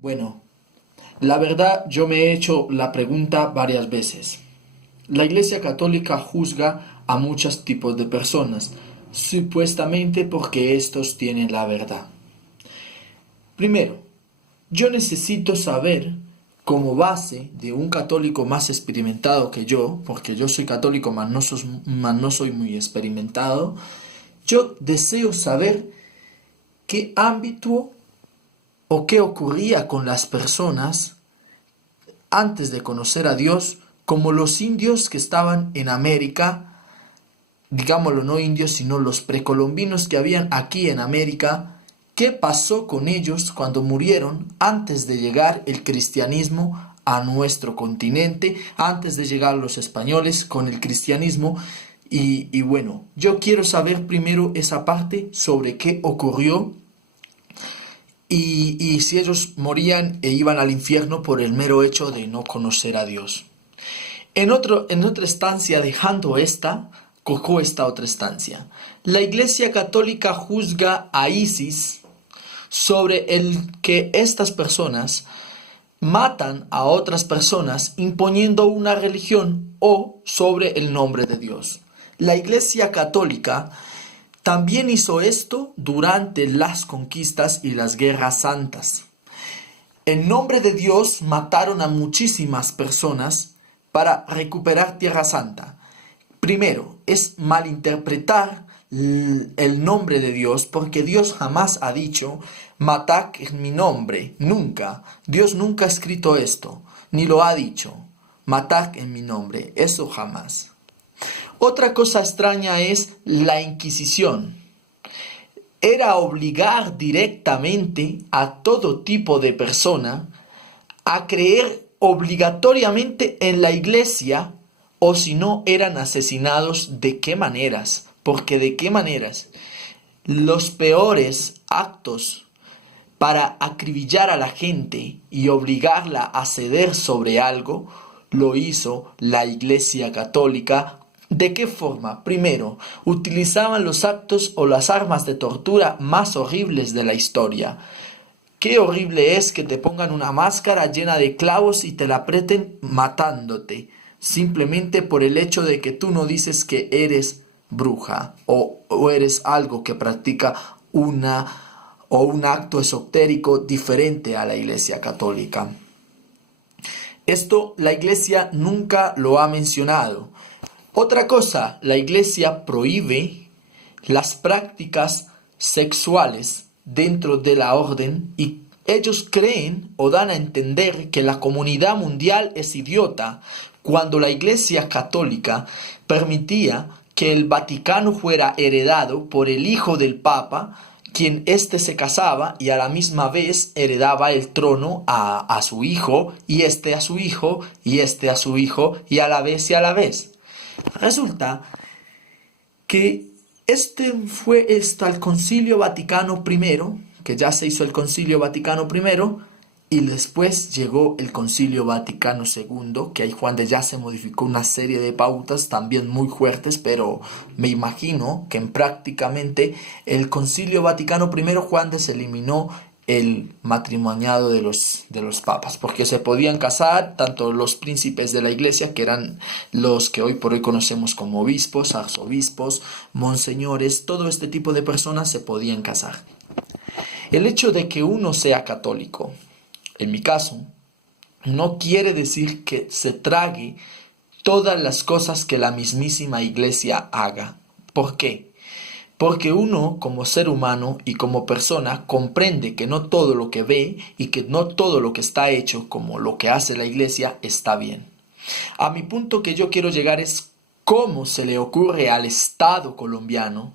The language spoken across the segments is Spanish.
Bueno, la verdad yo me he hecho la pregunta varias veces. La Iglesia Católica juzga a muchos tipos de personas, supuestamente porque estos tienen la verdad. Primero, yo necesito saber, como base de un católico más experimentado que yo, porque yo soy católico, mas no soy muy experimentado, yo deseo saber qué ámbito o qué ocurría con las personas antes de conocer a Dios, como los indios que estaban en América, digámoslo no indios, sino los precolombinos que habían aquí en América. ¿Qué pasó con ellos cuando murieron antes de llegar el cristianismo a nuestro continente, antes de llegar los españoles con el cristianismo? Y bueno, yo quiero saber primero esa parte sobre qué ocurrió y si ellos morían e iban al infierno por el mero hecho de no conocer a Dios. En otra estancia, dejando esta, cojo esta otra estancia. La Iglesia Católica juzga a ISIS sobre el que estas personas matan a otras personas imponiendo una religión o sobre el nombre de Dios. La Iglesia Católica también hizo esto durante las conquistas y las guerras santas. En nombre de Dios mataron a muchísimas personas para recuperar Tierra Santa. Primero, es malinterpretar el nombre de Dios, porque Dios jamás ha dicho, matad en mi nombre, nunca. Dios nunca ha escrito esto, ni lo ha dicho, matad en mi nombre, eso jamás. Otra cosa extraña es la Inquisición. Era obligar directamente a todo tipo de persona a creer obligatoriamente en la iglesia, o si no eran asesinados. ¿De qué maneras? Porque de qué maneras los peores actos para acribillar a la gente y obligarla a ceder sobre algo lo hizo la Iglesia Católica. ¿De qué forma? Primero, utilizaban los actos o las armas de tortura más horribles de la historia. Qué horrible es que te pongan una máscara llena de clavos y te la aprieten matándote, simplemente por el hecho de que tú no dices que eres bruja o eres algo que practica un acto esotérico diferente a la Iglesia Católica. Esto la Iglesia nunca lo ha mencionado. Otra cosa, la Iglesia prohíbe las prácticas sexuales dentro de la orden, y ellos creen o dan a entender que la comunidad mundial es idiota cuando la Iglesia Católica permitía que el Vaticano fuera heredado por el hijo del Papa, quien éste se casaba y a la misma vez heredaba el trono a su hijo, y este a su hijo, y este a su hijo, y a la vez y a la vez. Resulta que este fue hasta el Concilio Vaticano I, que ya se hizo el Concilio Vaticano I, y después llegó el Concilio Vaticano II, que ahí Juan de ya se modificó una serie de pautas también muy fuertes, pero me imagino que en prácticamente el Concilio Vaticano I Juan de se eliminó el matrimoniado de los papas, porque se podían casar tanto los príncipes de la iglesia, que eran los que hoy por hoy conocemos como obispos, arzobispos, monseñores, todo este tipo de personas se podían casar. El hecho de que uno sea católico, en mi caso, no quiere decir que se trague todas las cosas que la mismísima iglesia haga. ¿Por qué? Porque uno, como ser humano y como persona, comprende que no todo lo que ve y que no todo lo que está hecho, como lo que hace la iglesia, está bien. A mi punto que yo quiero llegar es cómo se le ocurre al Estado colombiano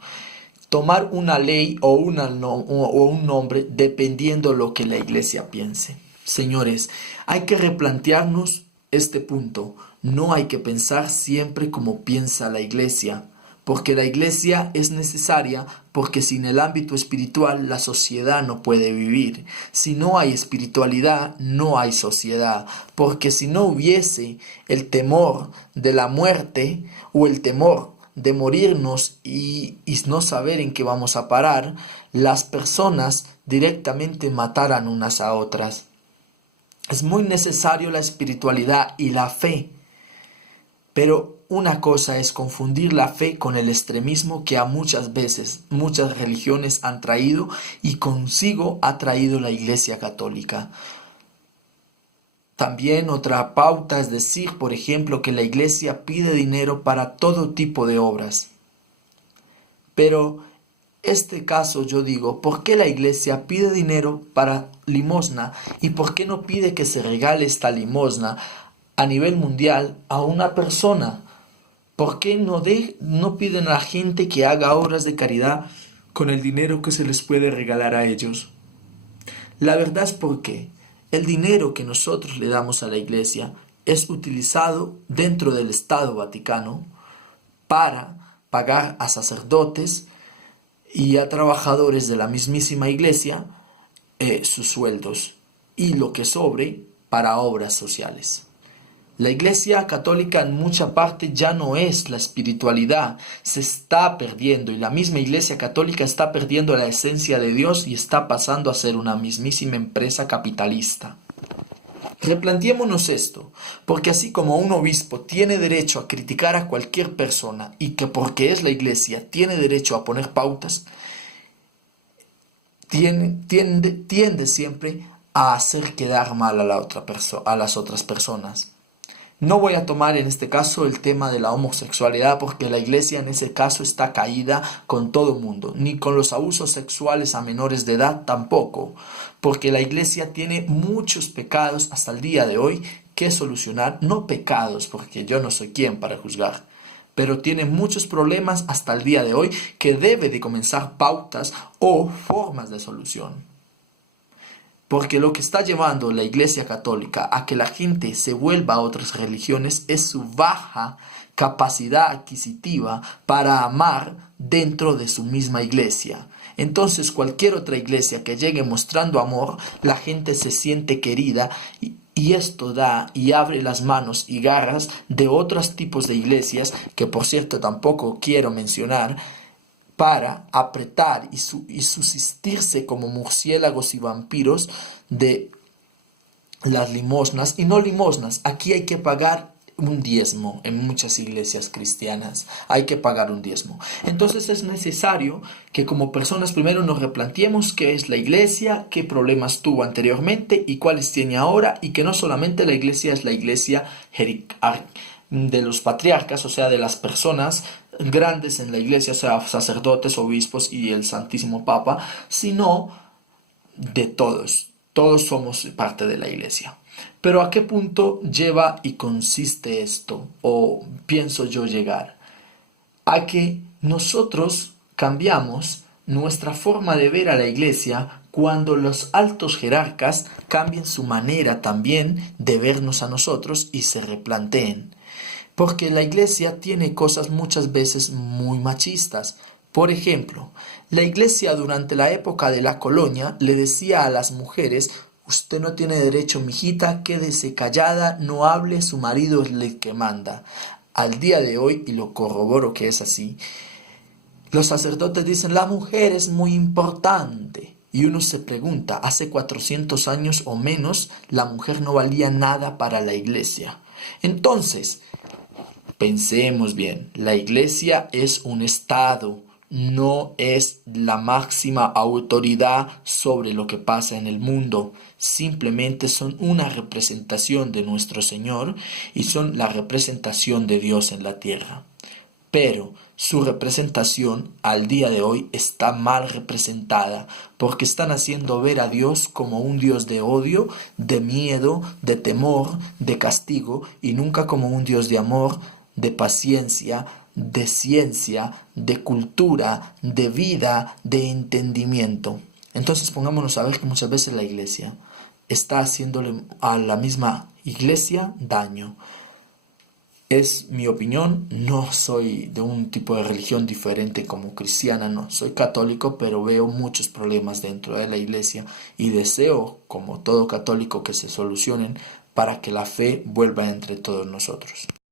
tomar una ley o un nombre dependiendo lo que la iglesia piense. Señores, hay que replantearnos este punto. No hay que pensar siempre como piensa la iglesia, porque la iglesia es necesaria, porque sin el ámbito espiritual la sociedad no puede vivir. Si no hay espiritualidad, no hay sociedad, porque si no hubiese el temor de la muerte o el temor de morirnos y no saber en qué vamos a parar, las personas directamente mataran unas a otras. Es muy necesario la espiritualidad y la fe. Pero una cosa es confundir la fe con el extremismo que a muchas veces muchas religiones han traído y consigo ha traído la Iglesia Católica. También otra pauta es decir, por ejemplo, que la Iglesia pide dinero para todo tipo de obras. Pero este caso yo digo, ¿por qué la Iglesia pide dinero para limosna y por qué no pide que se regale esta limosna a nivel mundial a una persona? ¿Por qué no piden a la gente que haga obras de caridad con el dinero que se les puede regalar a ellos? La verdad es porque el dinero que nosotros le damos a la Iglesia es utilizado dentro del Estado Vaticano para pagar a sacerdotes y a trabajadores de la mismísima Iglesia sus sueldos y lo que sobre para obras sociales. La Iglesia Católica en mucha parte ya no es la espiritualidad, se está perdiendo y la misma Iglesia Católica está perdiendo la esencia de Dios y está pasando a ser una mismísima empresa capitalista. Replanteémonos esto, porque así como un obispo tiene derecho a criticar a cualquier persona y que porque es la Iglesia tiene derecho a poner pautas, tiende siempre a hacer quedar mal a las otras personas. No voy a tomar en este caso el tema de la homosexualidad porque la Iglesia en ese caso está caída con todo el mundo, ni con los abusos sexuales a menores de edad tampoco, porque la Iglesia tiene muchos pecados hasta el día de hoy que solucionar, no pecados porque yo no soy quien para juzgar, pero tiene muchos problemas hasta el día de hoy que debe de comenzar pautas o formas de solución. Porque lo que está llevando la Iglesia Católica a que la gente se vuelva a otras religiones es su baja capacidad adquisitiva para amar dentro de su misma iglesia. Entonces cualquier otra iglesia que llegue mostrando amor, la gente se siente querida y esto da y abre las manos y garras de otros tipos de iglesias que por cierto tampoco quiero mencionar, para apretar y subsistirse como murciélagos y vampiros de las limosnas. Y no limosnas, aquí hay que pagar un diezmo en muchas iglesias cristianas. Hay que pagar un diezmo. Entonces es necesario que como personas primero nos replanteemos qué es la iglesia, qué problemas tuvo anteriormente y cuáles tiene ahora. Y que no solamente la iglesia es la iglesia de los patriarcas, o sea, de las personas grandes en la iglesia, o sea, sacerdotes, obispos y el Santísimo Papa, sino de todos. Todos somos parte de la iglesia. Pero ¿a qué punto lleva y consiste esto? O pienso yo llegar a que nosotros cambiamos nuestra forma de ver a la iglesia cuando los altos jerarcas cambien su manera también de vernos a nosotros y se replanteen. Porque la iglesia tiene cosas muchas veces muy machistas. Por ejemplo, la iglesia durante la época de la colonia le decía a las mujeres: usted no tiene derecho, mijita, quédese callada, no hable, su marido es el que manda. Al día de hoy, y lo corroboro que es así, los sacerdotes dicen: la mujer es muy importante. Y uno se pregunta, hace 400 años o menos, la mujer no valía nada para la iglesia. Entonces, pensemos bien, la iglesia es un estado, no es la máxima autoridad sobre lo que pasa en el mundo. Simplemente son una representación de nuestro Señor y son la representación de Dios en la tierra. Pero su representación al día de hoy está mal representada porque están haciendo ver a Dios como un Dios de odio, de miedo, de temor, de castigo y nunca como un Dios de amor, de paciencia, de ciencia, de cultura, de vida, de entendimiento. Entonces pongámonos a ver que muchas veces la iglesia está haciéndole a la misma iglesia daño. Es mi opinión, no soy de un tipo de religión diferente como cristiana, no, soy católico, pero veo muchos problemas dentro de la iglesia y deseo, como todo católico, que se solucionen para que la fe vuelva entre todos nosotros.